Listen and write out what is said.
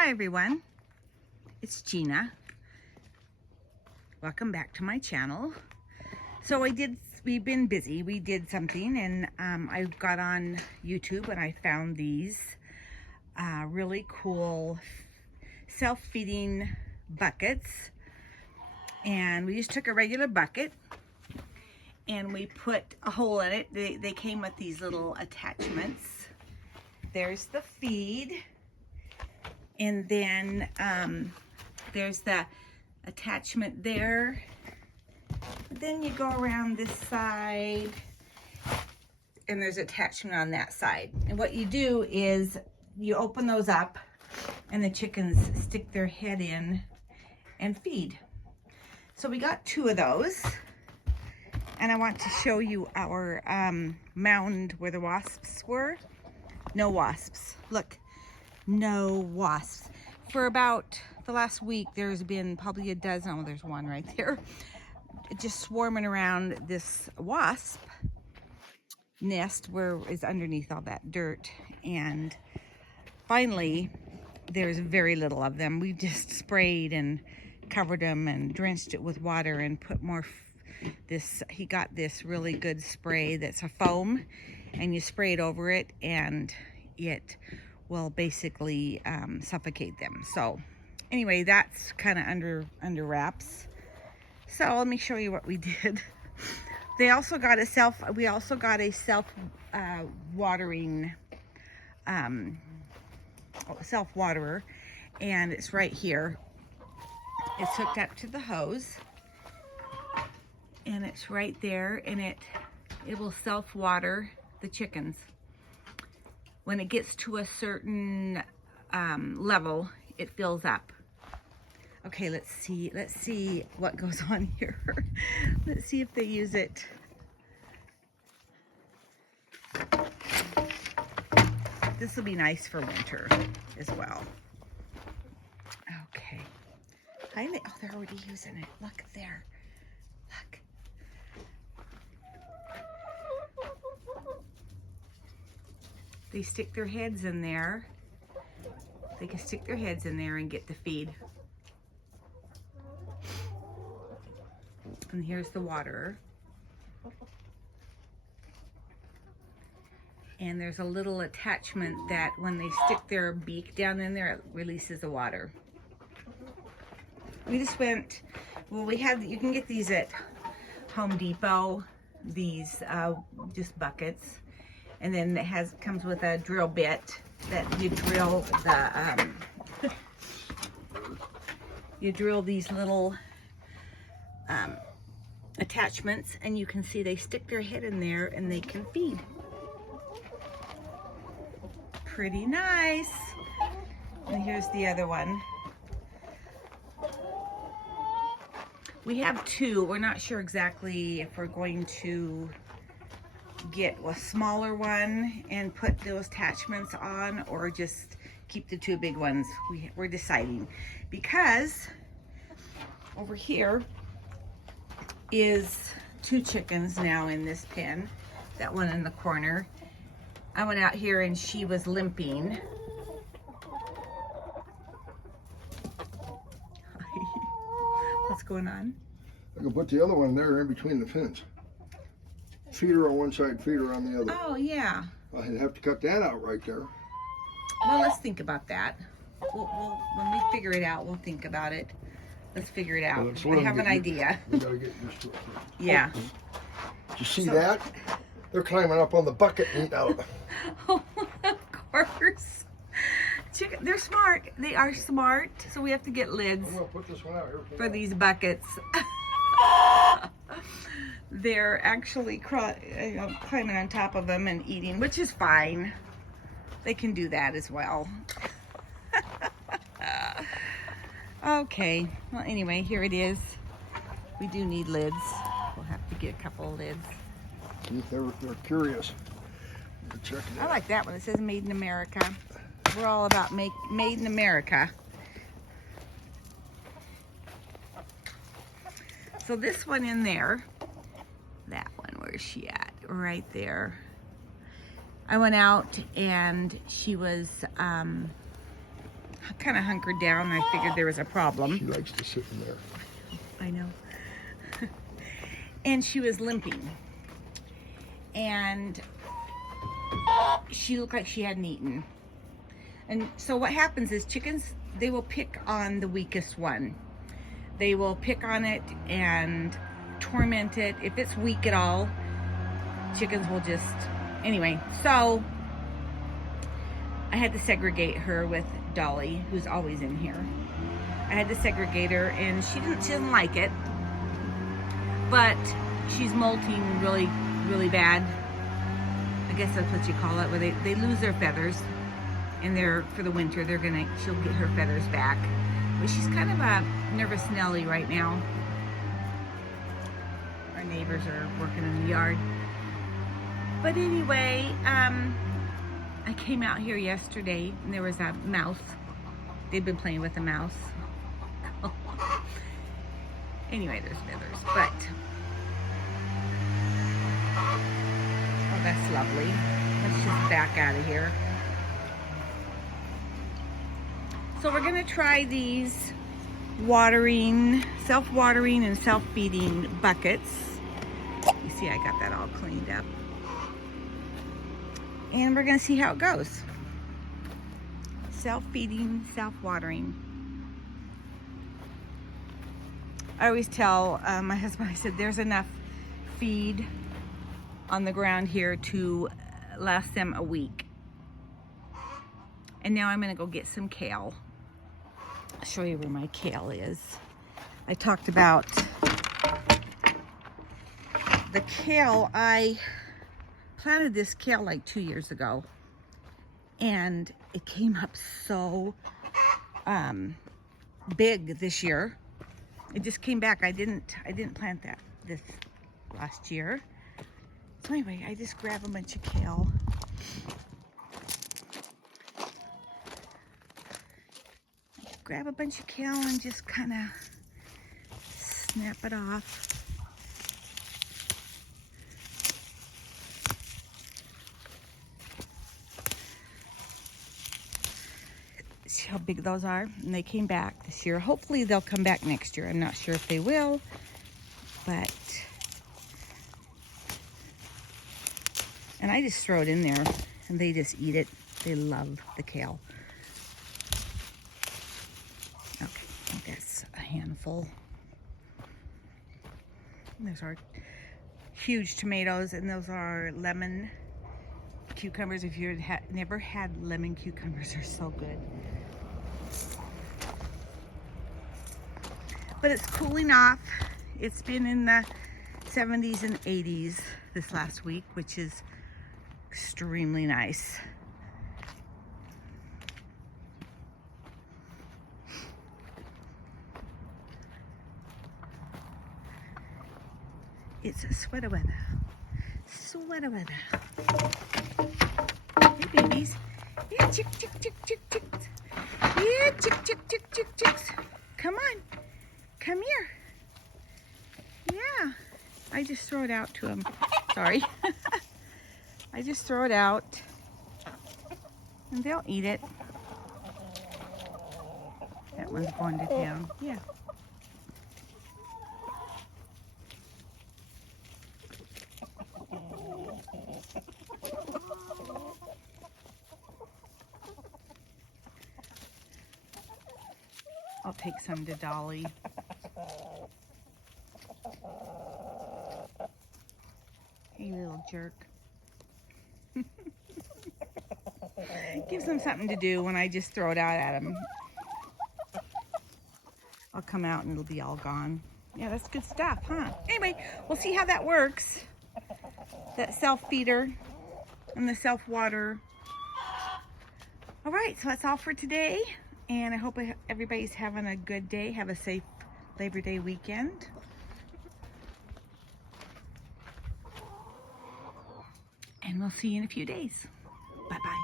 Hi everyone, it's Gina. Welcome back to my channel. So we've been busy. We did something and I got on YouTube and I found these really cool self-feeding buckets. And we just took a regular bucket and we put a hole in it. They came with these little attachments. There's the feed. And then there's the attachment there. Then you go around this side and there's attachment on that side. And what you do is you open those up and the chickens stick their head in and feed. So we got 2 of those. And I want to show you our mound where the wasps were. No wasps. Look. No wasps. For about the last week, there's been probably a dozen. Oh, there's one right there. Just swarming around this wasp nest where is underneath all that dirt. And finally, there's very little of them. We just sprayed and covered them and drenched it with water and put more. He got this really good spray that's a foam, and you spray it over it, and it will basically suffocate them. So anyway, that's kind of under wraps. So let me show you what we did. We also got a self-watering self-waterer, and it's right here. It's hooked up to the hose and it's right there, and it will self-water the chickens. When it gets to a certain level, it fills up. Okay, let's see what goes on here. Let's see if they use it. This will be nice for winter as well. Okay. Oh, they're already using it. Look there. Look. They stick their heads in there. They can stick their heads in there and get the feed. And here's the water. And there's a little attachment that when they stick their beak down in there, it releases the water. We just went, well, you can get these at Home Depot, these just buckets. And then it comes with a drill bit that you drill you drill these little attachments, and you can see they stick their head in there and they can feed. Pretty nice. And here's the other one. We have 2. We're not sure exactly if we're going to get a smaller one and put those attachments on, or just keep the 2 big ones. We're deciding, because over here is 2 chickens now in this pen. That one in the corner. I went out here and she was limping. What's going on? I can put the other one there in between the fence. Feeder on one side, feeder on the other. Oh, yeah. I'd have to cut that out right there. Well, let's think about that. When we figure it out, we'll think about it. Let's figure it out. I have an idea. We gotta get used to it first. Yeah. Oh, you see that? They're climbing up on the bucket and eating out. Oh, of course. They're smart. They are smart. So we have to get lids I'm gonna put this one out here for these buckets. They're actually climbing on top of them and eating, which is fine. They can do that as well. Okay, well anyway, here it is. We do need lids. We'll have to get a couple of lids. They're curious. Check it I out. like that one. It says Made in America. We're all about Made in America. So this one in there, that one, where's she at? Right there. I went out and she was kind of hunkered down. I figured there was a problem. She likes to sit in there. I know. And she was limping. And she looked like she hadn't eaten. And so what happens is chickens, they will pick on the weakest one. They will pick on it and torment it. If it's weak at all, chickens will just... Anyway, so I had to segregate her with Dolly, who's always in here. I had to segregate her, and she didn't like it. But she's molting really, really bad. I guess that's what you call it, where they lose their feathers. And for the winter, she'll get her feathers back. But she's kind of a nervous Nelly right now. Our neighbors are working in the yard. But anyway, I came out here yesterday and there was a mouse. They've been playing with a mouse. Anyway, there's feathers, but oh, that's lovely. Let's just back out of here. So we're gonna try these self-watering and self-feeding buckets. You see, I got that all cleaned up. And we're gonna see how it goes. Self-feeding, self-watering. I always tell my husband, I said, there's enough feed on the ground here to last them a week. And now I'm gonna go get some kale. I'll show you where my kale is. I talked about the kale. I planted this kale like 2 years ago, and it came up so big this year. It just came back. I didn't plant that this last year. So anyway, I just grab a bunch of kale. Grab a bunch of kale and just kind of snap it off. See how big those are? And they came back this year. Hopefully they'll come back next year. I'm not sure if they will, but... And I just throw it in there and they just eat it. They love the kale. Okay, I think that's a handful. And there's our huge tomatoes, and those are lemon cucumbers. If you've never had lemon cucumbers, they're so good. But it's cooling off. It's been in the 70s and 80s this last week, which is extremely nice. It's a sweater weather. Sweater weather. Hey babies. Yeah, chick, chick, chick, chick, chicks. Yeah, chick, chick, chick, chick, chicks. Come on. Come here. Yeah. I just throw it out to them. Sorry. I just throw it out. And they'll eat it. That one's going to town. Yeah. I'll take some to Dolly. You little jerk. Gives them something to do when I just throw it out at them. I'll come out and it'll be all gone. Yeah, that's good stuff, huh? Anyway, we'll see how that works. That self-feeder and the self-water. All right, so that's all for today. And I hope everybody's having a good day. Have a safe Labor Day weekend. And we'll see you in a few days. Bye-bye.